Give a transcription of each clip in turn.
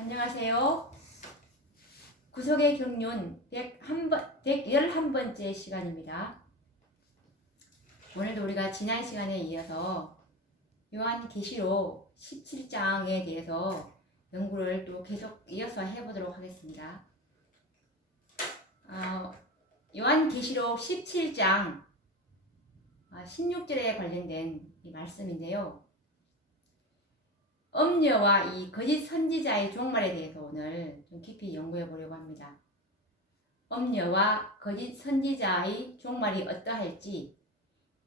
안녕하세요. 구속의 경륜 111번째 시간입니다. 오늘도 우리가 지난 시간에 이어서 요한계시록 17장에 대해서 연구를 또 계속 이어서 해보도록 하겠습니다. 요한계시록 17장 16절에 관련된 이 말씀인데요. 엄녀와 이 거짓 선지자의 종말에 대해서 오늘 좀 깊이 연구해 보려고 합니다. 엄녀와 거짓 선지자의 종말이 어떠할지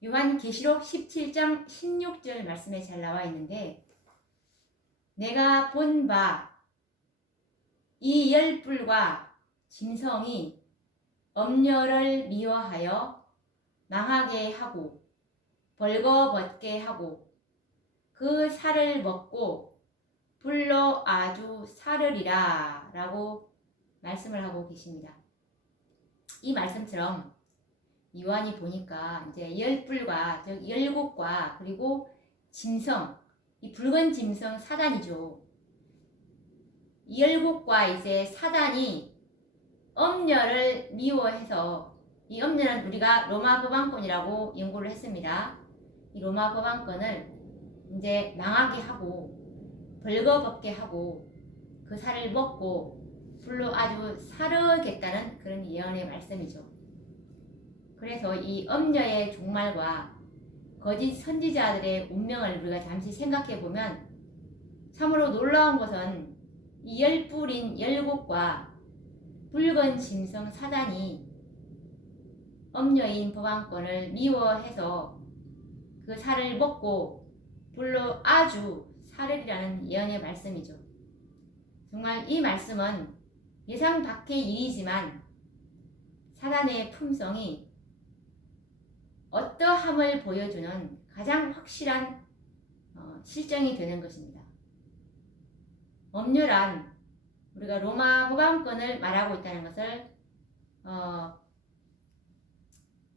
요한계시록 17장 16절 말씀에 잘 나와 있는데, 내가 본 바 이 열불과 짐승이 엄녀를 미워하여 망하게 하고 벌거벗게 하고 그 살을 먹고 불로 아주 사르리라 라고 말씀을 하고 계십니다. 이 말씀처럼 요한이 보니까 이제 열불과 즉 열곡과 그리고 짐승, 이 붉은 짐승 사단이죠. 이 열곡과 이제 사단이 엄녀를 미워해서, 이 엄녀는 우리가 로마 법왕권이라고 연구를 했습니다. 이 로마 법왕권을 이제 망하게 하고 벌거벗게 하고 그 살을 먹고 불로 아주 사르겠다는 그런 예언의 말씀이죠. 그래서 이 엄녀의 종말과 거짓 선지자들의 운명을 우리가 잠시 생각해 보면 참으로 놀라운 것은 이 열불인 열곡과 붉은 짐승 사단이 엄녀인 법왕권을 미워해서 그 살을 먹고 불로 아주 사르리라는 예언의 말씀이죠. 정말 이 말씀은 예상 밖의 일이지만 사단의 품성이 어떠함을 보여주는 가장 확실한 실정이 되는 것입니다. 엄녀란 우리가 로마 법왕권을 말하고 있다는 것을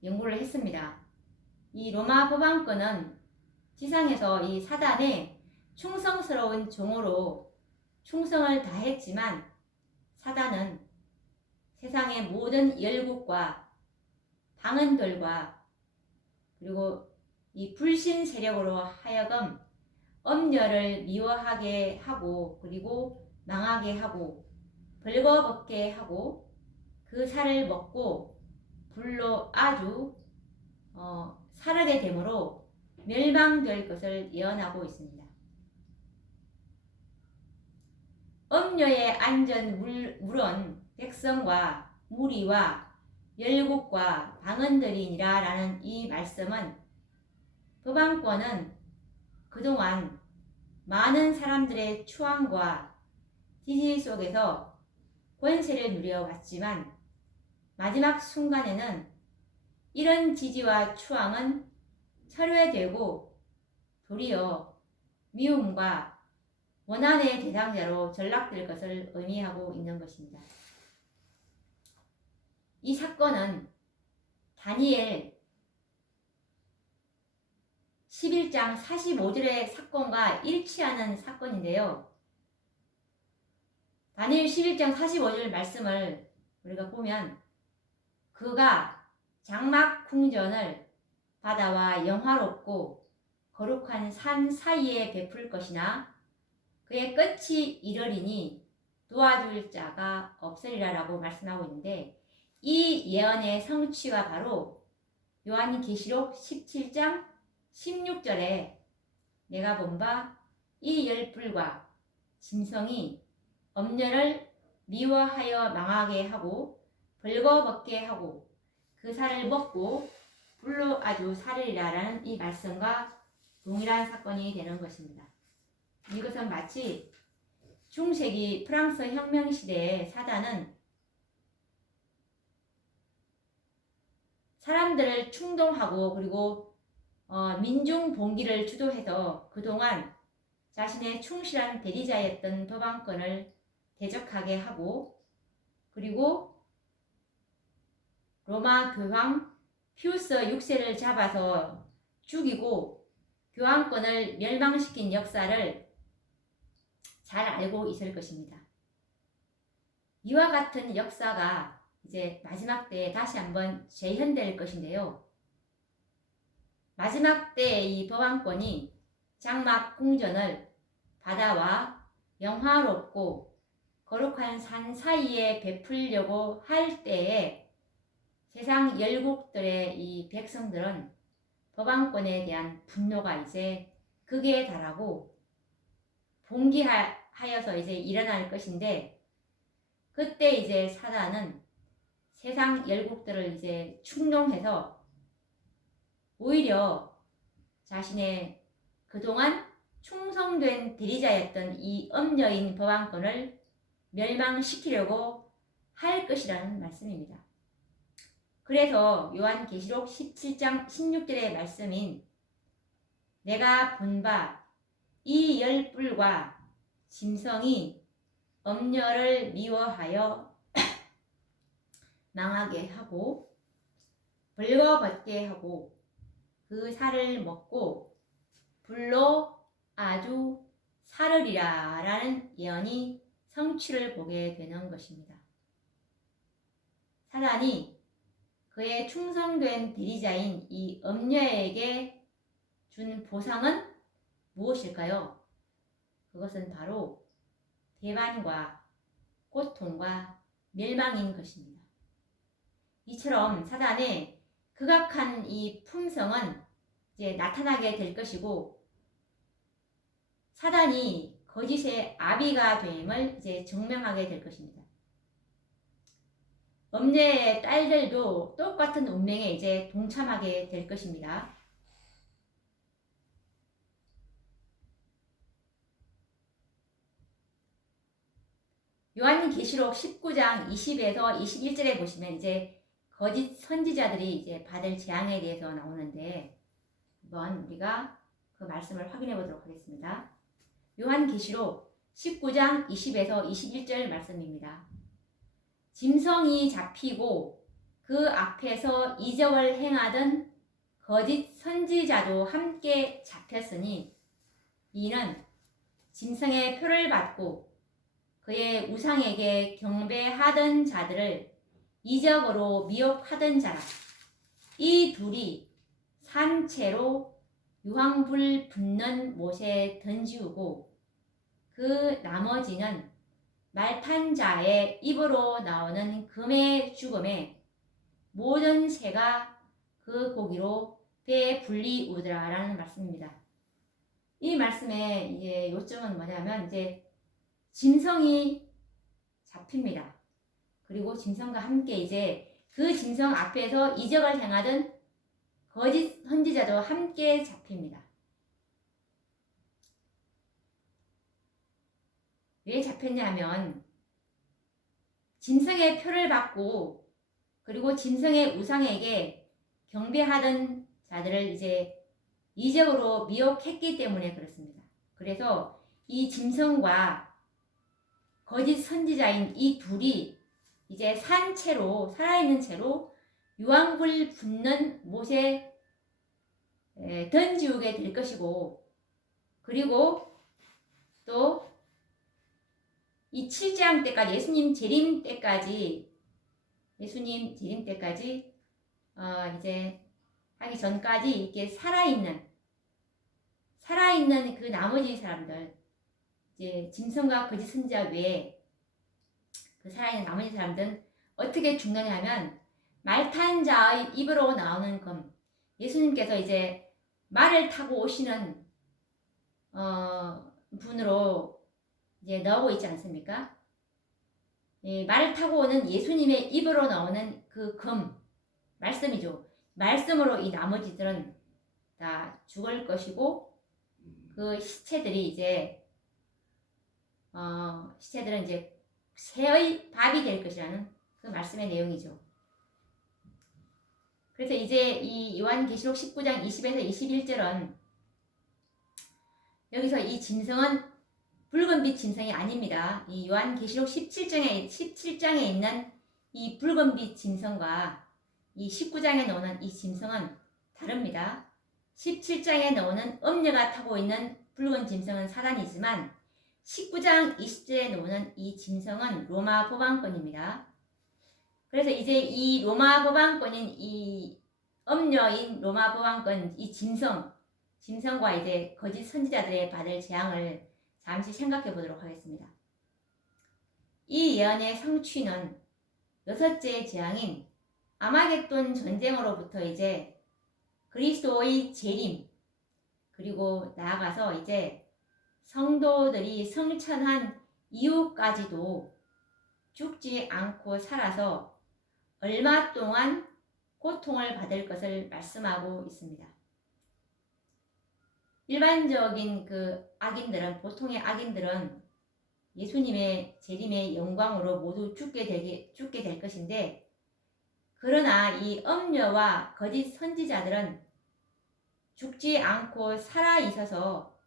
연구를 했습니다. 이 로마 법왕권은 지상에서 이 사단의 충성스러운 종으로 충성을 다했지만, 사단은 세상의 모든 열국과 방언들과 그리고 이 불신 세력으로 하여금 엄녀를 미워하게 하고 그리고 망하게 하고 벌거벗게 하고 그 살을 먹고 불로 아주 사르게 되므로 멸망될 것을 예언하고 있습니다. 엄녀의 안전 물은 백성과 무리와 열국과 방언들이니라 라는 이 말씀은 법왕권은 그동안 많은 사람들의 추앙과 지지 속에서 권세를 누려왔지만 마지막 순간에는 이런 지지와 추앙은 철회되고 도리어 미움과 원한의 대상자로 전락될 것을 의미하고 있는 것입니다. 이 사건은 다니엘 11장 45절의 사건과 일치하는 사건인데요. 다니엘 11장 45절 말씀을 우리가 보면, 그가 장막 궁전을 바다와 영화롭고 거룩한 산 사이에 베풀 것이나 그의 끝이 이르리니 도와줄 자가 없으리라 라고 말씀하고 있는데, 이 예언의 성취가 바로 요한계시록 17장 16절에 내가 본 바 이 열불과 짐승이 엄녀를 미워하여 망하게 하고 벌거벗게 하고 그 살을 먹고 불로 아주 사르리라 라는 이 말씀과 동일한 사건이 되는 것입니다. 이것은 마치 중세기 프랑스 혁명 시대의 사단은 사람들을 충동하고 그리고 민중 봉기를 주도해서 그동안 자신의 충실한 대리자였던 법왕권을 대적하게 하고, 그리고 로마 교황 피우스 6세를 잡아서 죽이고 교황권을 멸망시킨 역사를 잘 알고 있을 것입니다. 이와 같은 역사가 이제 마지막 때에 다시 한번 재현될 것인데요. 마지막 때의 이 법왕권이 장막 궁전을 바다와 영화롭고 거룩한 산 사이에 베풀려고 할 때에 세상 열국들의 이 백성들은 법왕권에 대한 분노가 이제 극에 달하고 봉기하여서 이제 일어날 것인데, 그때 이제 사단은 세상 열국들을 이제 충동해서 오히려 자신의 그동안 충성된 대리자였던 이 엄녀인 법왕권을 멸망시키려고 할 것이라는 말씀입니다. 그래서 요한계시록 17장 16절의 말씀인 내가 본 바 이 열불과 짐승이 엄녀를 미워하여 망하게 하고 벌거벗게 하고 그 살을 먹고 불로 아주 사르리라 라는 예언이 성취를 보게 되는 것입니다. 사단이 그의 충성된 대리자인 이 엄녀에게 준 보상은 무엇일까요? 그것은 바로 배반과 고통과 멸망인 것입니다. 이처럼 사단의 극악한 이 품성은 이제 나타나게 될 것이고, 사단이 거짓의 아비가 됨을 이제 증명하게 될 것입니다. 엄녀의 딸들도 똑같은 운명에 이제 동참하게 될 것입니다. 요한계시록 19장 20에서 21절에 보시면 이제 거짓 선지자들이 이제 받을 재앙에 대해서 나오는데, 한번 우리가 그 말씀을 확인해 보도록 하겠습니다. 요한계시록 19장 20에서 21절 말씀입니다. 짐승이 잡히고 그 앞에서 이적을 행하던 거짓 선지자도 함께 잡혔으니 이는 짐승의 표를 받고 그의 우상에게 경배하던 자들을 이적으로 미혹하던 자라. 이 둘이 산채로 유황불 붙는 못에 던지우고 그 나머지는 말탄 자의 입으로 나오는 금의 죽음에 모든 새가 그 고기로 배에 불리우더라 라는 말씀입니다. 이 말씀의 이제 요점은 뭐냐면 이제 짐승이 잡힙니다. 그리고 짐승과 함께 이제 그 짐승 앞에서 이적을 행하던 거짓 선지자도 함께 잡힙니다. 왜 잡혔냐면 짐승의 표를 받고 그리고 짐승의 우상에게 경배하던 자들을 이제 이적으로 미혹했기 때문에 그렇습니다. 그래서 이 짐승과 거짓 선지자인 이 둘이 이제 산 채로, 살아있는 채로 유황불 붙는 못에 던지우게 될 것이고, 그리고 또 이 7장 때까지 예수님 재림 때까지 이제 하기 전까지 이렇게 살아있는 그 나머지 사람들, 이제 짐승과 거짓 선지자 외에 그 살아있는 나머지 사람들은 어떻게 죽느냐 하면 말탄 자의 입으로 나오는 금, 예수님께서 이제 말을 타고 오시는 분으로 이제 나오고 있지 않습니까? 말을 타고 오는 예수님의 입으로 나오는 그 금, 말씀이죠. 말씀으로 이 나머지들은 다 죽을 것이고, 그 시체들이 이제 시체들은 이제 새의 밥이 될 것이라는 그 말씀의 내용이죠. 그래서 이제 이 요한계시록 19장 20에서 21절은 여기서 이 짐승은 붉은빛 짐승이 아닙니다. 이 요한계시록 17장에 있는 이 붉은빛 짐승과 이 19장에 나오는 이 짐승은 다릅니다. 17장에 나오는 엄녀가 타고 있는 붉은 짐승은 사단이지만 19장 20절에 나오는 이 짐승은 로마 법왕권입니다. 그래서 이제 이 로마 법왕권인 이 엄녀인 로마 법왕권 이 짐승과 이제 거짓 선지자들의 받을 재앙을 잠시 생각해 보도록 하겠습니다. 이 예언의 성취는 여섯째 재앙인 아마겟돈 전쟁으로부터 이제 그리스도의 재림, 그리고 나아가서 이제 성도들이 성천한 이후까지도 죽지 않고 살아서 얼마 동안 고통을 받을 것을 말씀하고 있습니다. 일반적인 보통의 악인들은 예수님의 재림의 영광으로 모두 죽게 될 것인데, 그러나 이 엄녀와 거짓 선지자들은 죽지 않고 살아 있어서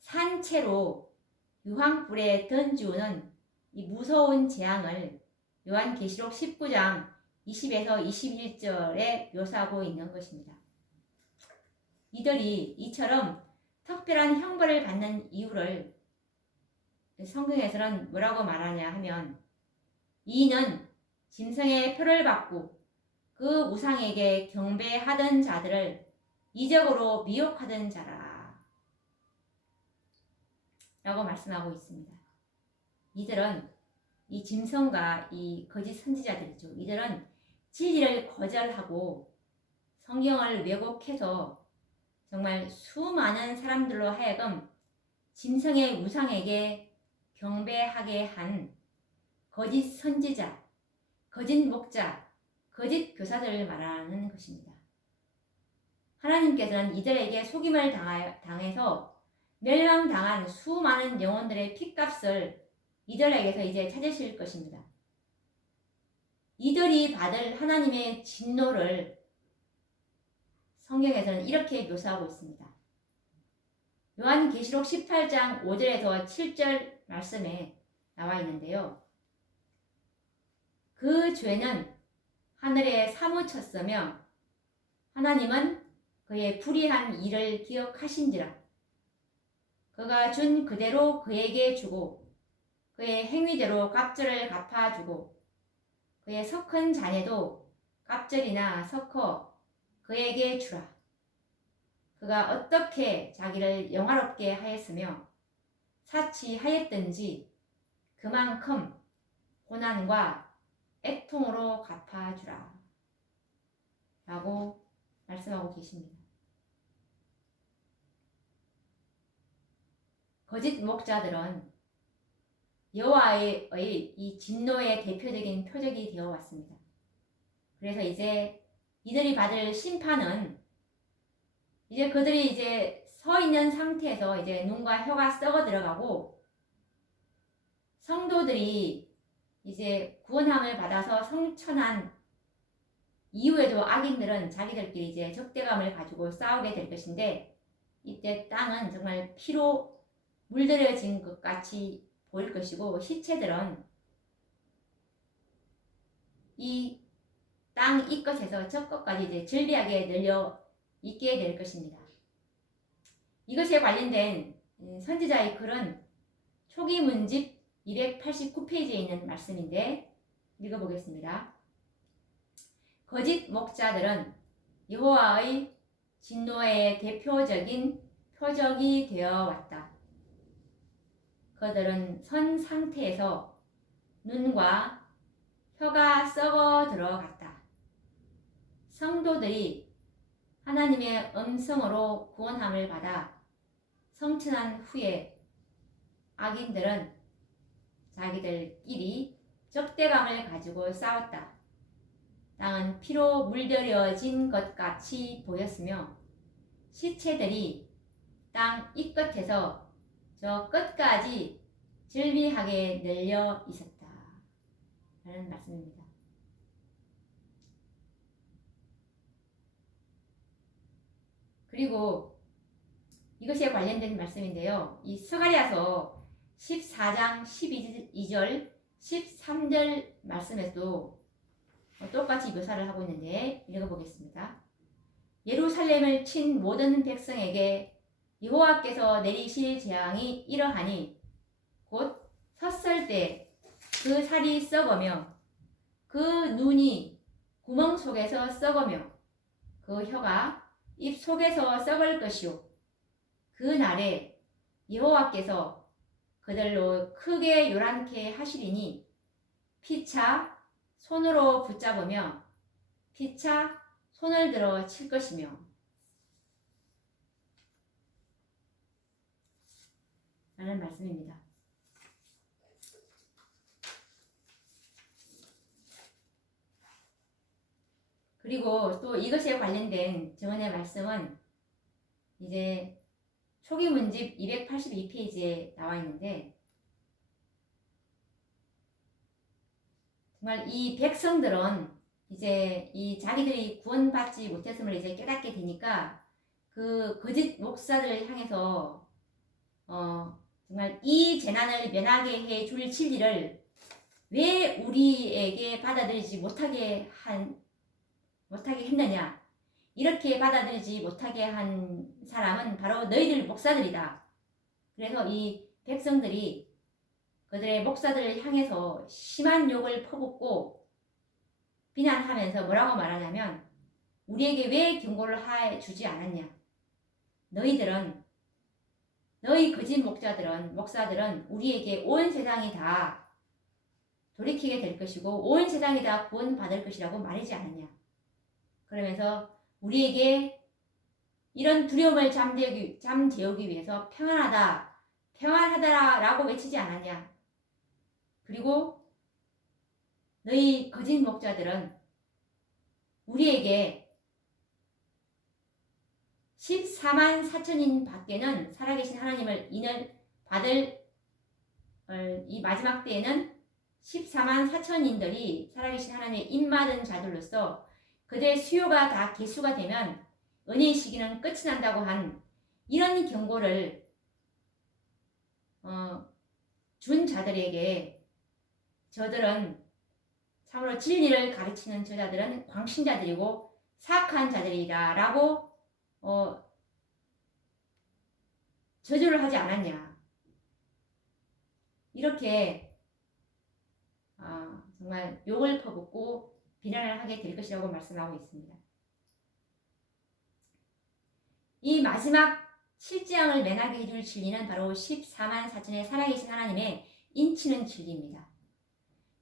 산채로 유황불에 던지우는 이 무서운 재앙을 요한계시록 19장 20에서 21절에 묘사하고 있는 것입니다. 이들이 이처럼 특별한 형벌을 받는 이유를 성경에서는 뭐라고 말하냐 하면, 이는 짐승의 표를 받고 그 우상에게 경배하던 자들을 이적으로 미혹하던 자라 라고 말씀하고 있습니다. 이들은 이 짐승과 이 거짓 선지자들이죠. 이들은 진리를 거절하고 성경을 왜곡해서 정말 수많은 사람들로 하여금 짐승의 우상에게 경배하게 한 거짓 선지자, 거짓 목자, 거짓 교사들을 말하는 것입니다. 하나님께서는 이들에게 속임을 당해서 멸망당한 수많은 영혼들의 핏값을 이들에게서 이제 찾으실 것입니다. 이들이 받을 하나님의 진노를 성경에서는 이렇게 묘사하고 있습니다. 요한계시록 18장 5절에서 7절 말씀에 나와 있는데요. 그 죄는 하늘에 사무쳤으며 하나님은 그의 불의한 일을 기억하신지라. 그가 준 그대로 그에게 주고 그의 행위대로 갑절을 갚아주고 그의 석한 자녀도 갑절이나 석허 그에게 주라. 그가 어떻게 자기를 영화롭게 하였으며 사치하였든지 그만큼 고난과 애통으로 갚아주라 라고 말씀하고 계십니다. 거짓 목자들은 여호와의 이 진노의 대표적인 표적이 되어 왔습니다. 그래서 이제 이들이 받을 심판은 이제 그들이 이제 서 있는 상태에서 이제 눈과 혀가 썩어 들어가고, 성도들이 이제 구원함을 받아서 성천한 이후에도 악인들은 자기들끼리 이제 적대감을 가지고 싸우게 될 것인데, 이때 땅은 정말 피로 물들여진 것 같이 보일 것이고, 시체들은 이 땅 이 끝에서 저 끝까지 이제 즐비하게 널려 있게 될 것입니다. 이것에 관련된 선지자의 글은 초기 문집 289페이지에 있는 말씀인데 읽어보겠습니다. 거짓 목자들은 여호와의 진노의 대표적인 표적이 되어 왔다. 그들은 선 상태에서 눈과 혀가 썩어 들어갔다. 성도들이 하나님의 음성으로 구원함을 받아 성천한 후에 악인들은 자기들끼리 적대감을 가지고 싸웠다. 땅은 피로 물들여진 것 같이 보였으며 시체들이 땅 이 끝에서 저 끝까지 즐비하게 널려 있었다 라는 말씀입니다. 그리고 이것에 관련된 말씀인데요. 이 스가랴서 14장 12절 13절 말씀에도 똑같이 묘사를 하고 있는데 읽어보겠습니다. 예루살렘을 친 모든 백성에게 여호와께서 내리실 재앙이 이러하니 곧 섰을 때 그 살이 썩으며 그 눈이 구멍 속에서 썩으며 그 혀가 입 속에서 썩을 것이요 그 날에 여호와께서 그들로 크게 요란케 하시리니 피차 손으로 붙잡으며 피차 손을 들어 칠 것이며. 라는 말씀입니다. 그리고 또 이것에 관련된 증언의 말씀은 이제 초기 문집 282페이지에 나와 있는데, 정말 이 백성들은 이제 이 자기들이 구원받지 못했음을 이제 깨닫게 되니까 그 거짓 목사들을 향해서 정말 이 재난을 면하게 해줄 진리를 왜 우리에게 받아들이지 못하게 했느냐, 이렇게 받아들이지 못하게 한 사람은 바로 너희들 목사들이다. 그래서 이 백성들이 그들의 목사들을 향해서 심한 욕을 퍼붓고 비난하면서 뭐라고 말하냐면, 우리에게 왜 경고를 해주지 않았냐, 너희 거짓 목사들은 우리에게 온 세상이 다 돌이키게 될 것이고 온 세상이 다 구원받을 것이라고 말하지 않았냐. 그러면서 우리에게 이런 두려움을 잠재우기 위해서 평안하다라고 외치지 않았냐. 그리고 너희 거짓 목자들은 우리에게 14만 4천인 밖에는 살아계신 하나님을 인을 받을 이 마지막 때에는 14만 4천인들이 살아계신 하나님의 인받은 자들로서 그들의 수요가 다 개수가 되면 은혜의 시기는 끝이 난다고 한 이런 경고를 준 자들에게 저들은 참으로 진리를 가르치는 저자들은 광신자들이고 사악한 자들이다 라고 저주를 하지 않았냐. 이렇게 정말 욕을 퍼붓고 비난을 하게 될 것이라고 말씀하고 있습니다. 이 마지막 7재앙을 면하게 해줄 진리는 바로 14만 4천의 살아계신 하나님의 인치는 진리입니다.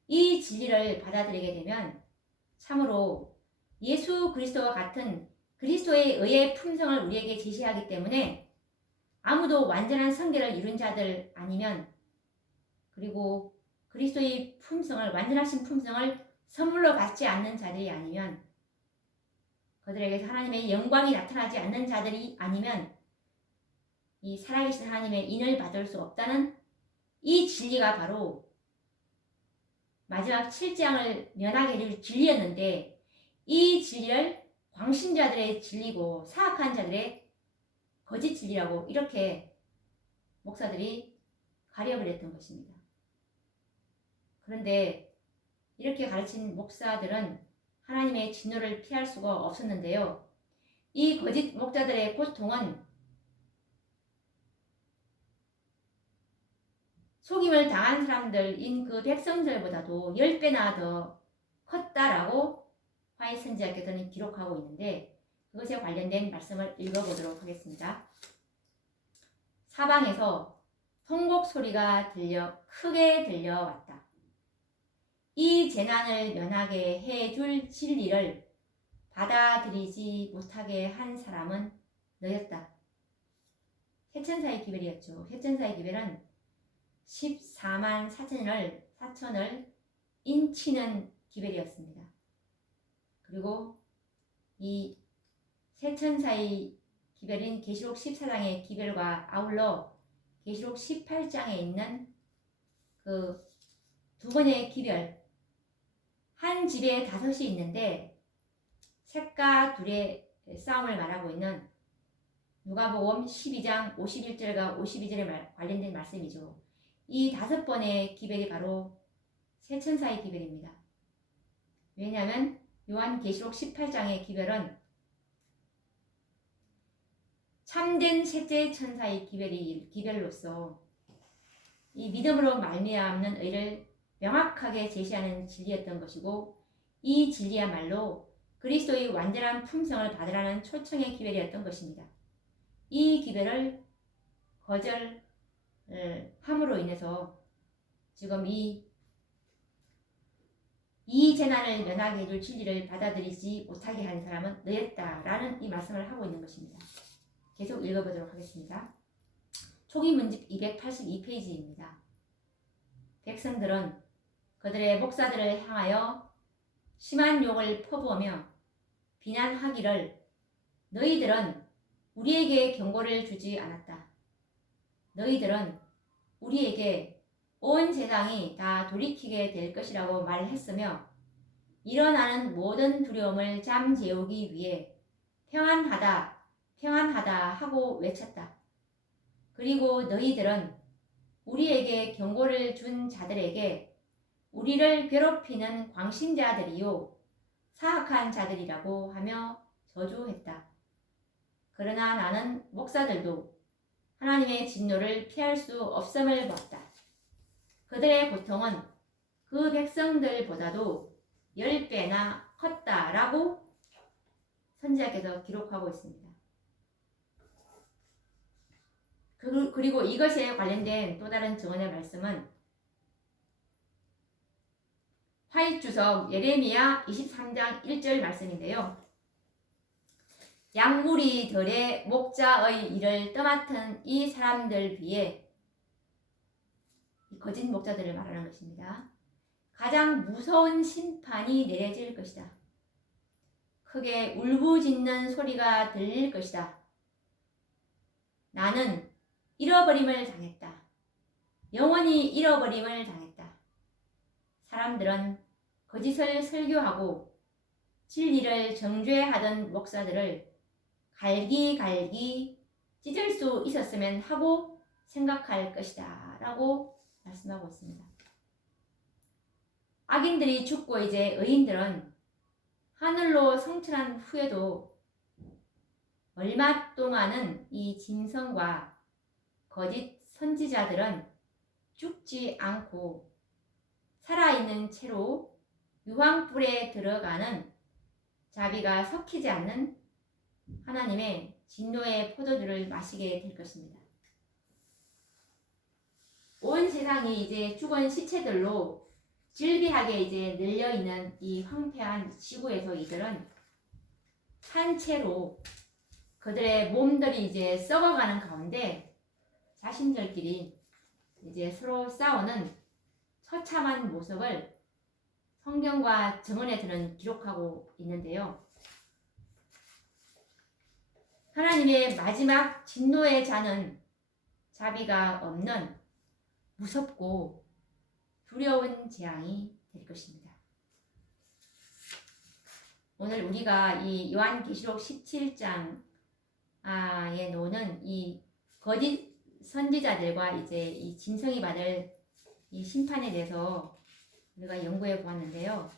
이 진리를 받아들이게 되면 참으로 예수 그리스도와 같은 그리스도의 의의 품성을 우리에게 제시하기 때문에 아무도 완전한 성결을 이룬 자들 아니면, 그리고 그리스도의 품성을, 완전하신 품성을 선물로 받지 않는 자들이 아니면, 그들에게서 하나님의 영광이 나타나지 않는 자들이 아니면 이 살아계신 하나님의 인을 받을 수 없다는 이 진리가 바로 마지막 7재앙을 면하게 해줄 진리였는데, 이 진리를 광신자들의 진리고 사악한 자들의 거짓 진리라고 이렇게 목사들이 가려버렸던 것입니다. 그런데 이렇게 가르친 목사들은 하나님의 진노를 피할 수가 없었는데요. 이 거짓 목자들의 고통은 속임을 당한 사람들인 그 백성들보다도 10배나 더 컸다라고 화해 선지자께서는 기록하고 있는데, 그것에 관련된 말씀을 읽어보도록 하겠습니다. 사방에서 통곡 소리가 크게 들려왔다. 이 재난을 면하게 해줄 진리를 받아들이지 못하게 한 사람은 너였다. 해천사의 기별이었죠. 해천사의 기별은 14만 4천을 인치는 기별이었습니다. 그리고 이 세천사의 기별인 계시록 14장의 기별과 아울러 계시록 18장에 있는 그 두 번의 기별, 한 집에 5이 있는데 셋과 둘의 싸움을 말하고 있는 누가복음 12장 51절과 52절에 관련된 말씀이죠. 이 5번의 기별이 바로 세천사의 기별입니다. 왜냐하면 요한계시록 18장의 기별은 참된 셋째 천사의 기별로서 이 믿음으로 말미암는 의를 명확하게 제시하는 진리였던 것이고 이 진리야말로 그리스도의 완전한 품성을 받으라는 초청의 기별이었던 것입니다. 이 기별을 거절함으로 인해서 지금 이 재난을 면하게 해줄 진리를 받아들이지 못하게 한 사람은 너였다라는 이 말씀을 하고 있는 것입니다. 계속 읽어보도록 하겠습니다. 초기 문집 282페이지입니다. 백성들은 그들의 목사들을 향하여 심한 욕을 퍼부으며 비난하기를 너희들은 우리에게 경고를 주지 않았다. 너희들은 우리에게 온 세상이 다 돌이키게 될 것이라고 말했으며 일어나는 모든 두려움을 잠재우기 위해 평안하다, 평안하다 하고 외쳤다. 그리고 너희들은 우리에게 경고를 준 자들에게 우리를 괴롭히는 광신자들이요 사악한 자들이라고 하며 저주했다. 그러나 나는 목사들도 하나님의 진노를 피할 수 없음을 봤다. 그들의 고통은 그 백성들보다도 10배나 컸다라고 선지자께서 기록하고 있습니다. 그리고 이것에 관련된 또 다른 증언의 말씀은 화입주석 예레미야 23장 1절 말씀인데요. 양무리들의 목자의 일을 떠맡은 이 사람들 위에 거짓 목자들을 말하는 것입니다. 가장 무서운 심판이 내려질 것이다. 크게 울부짖는 소리가 들릴 것이다. 나는 잃어버림을 당했다. 영원히 잃어버림을 당했다. 사람들은 거짓을 설교하고 진리를 정죄하던 목사들을 갈기갈기 찢을 수 있었으면 하고 생각할 것이다 라고 말씀하고 있습니다. 악인들이 죽고 이제 의인들은 하늘로 성천한 후에도 얼마 동안은 이 짐승과 거짓 선지자들은 죽지 않고 살아있는 채로 유황불에 들어가는 자비가 섞이지 않는 하나님의 진노의 포도주를 마시게 될 것입니다. 온 세상이 이제 죽은 시체들로 질비하게 이제 늘려있는 이 황폐한 지구에서 이들은 한 채로 그들의 몸들이 이제 썩어가는 가운데 자신들끼리 이제 서로 싸우는 처참한 모습을 성경과 증언에서는 기록하고 있는데요. 하나님의 마지막 진노의 자는 자비가 없는 무섭고 두려운 재앙이 될 것입니다. 오늘 우리가 이 요한계시록 17장에 놓는 이 거짓 선지자들과 이제 이 짐승이 받을 이 심판에 대해서 우리가 연구해 보았는데요.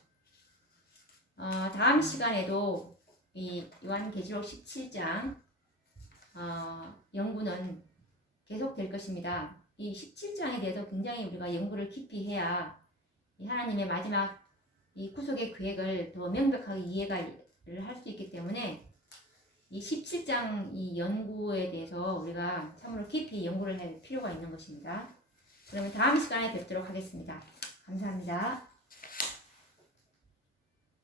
다음 시간에도 이 요한계시록 17장 연구는 계속될 것입니다. 이 17장에 대해서 굉장히 우리가 연구를 깊이 해야 이 하나님의 마지막 이 구속의 계획을 더 명백하게 이해를 할 수 있기 때문에 이 17장 이 연구에 대해서 우리가 참으로 깊이 연구를 할 필요가 있는 것입니다. 그러면 다음 시간에 뵙도록 하겠습니다. 감사합니다.